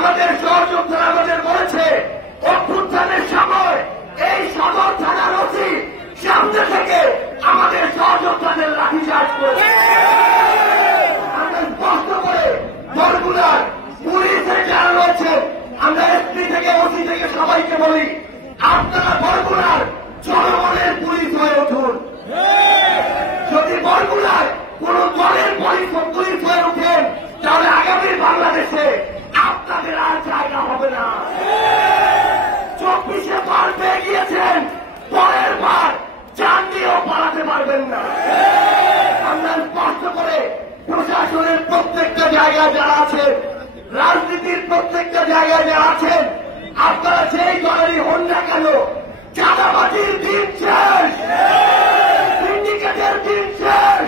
আমাদের সহযোদ্ধারা আমাদের বলেছে অভ্যুত্থানের সময় এই সদর থানার ওসি সামনে থেকে আমাদের সহযোদ্ধাদের লাঠিচার্জ করেছে। আমরা স্পষ্ট করে বরগুনার পুলিশের যারা রয়েছে, আমরা এসপি থেকে ওসি থেকে সবাইকে বলি, আপনারা বরগুনার জনগণের পুলিশ হয়ে উঠুন। যদি বরগুনার কোন দলের পুলিশ হয়ে উঠেন, তাহলে আগামী বাংলাদেশে আপনাদের আর জায়গা হবে না। 24-এ পার পেয়ে গিয়েছেন, পরের বার জান দিয়েও পালাতে পারবেন না। আমরা স্পষ্ট করে প্রশাসনের প্রত্যেকটা জায়গায় যারা আছেন, রাজনীতির প্রত্যেকটা জায়গায় যারা আছেন, আপনারা সেই দলেরই হন না কেন, চাঁদাবাজির দিন শেষ, সিন্ডিকেটের দিন শেষ।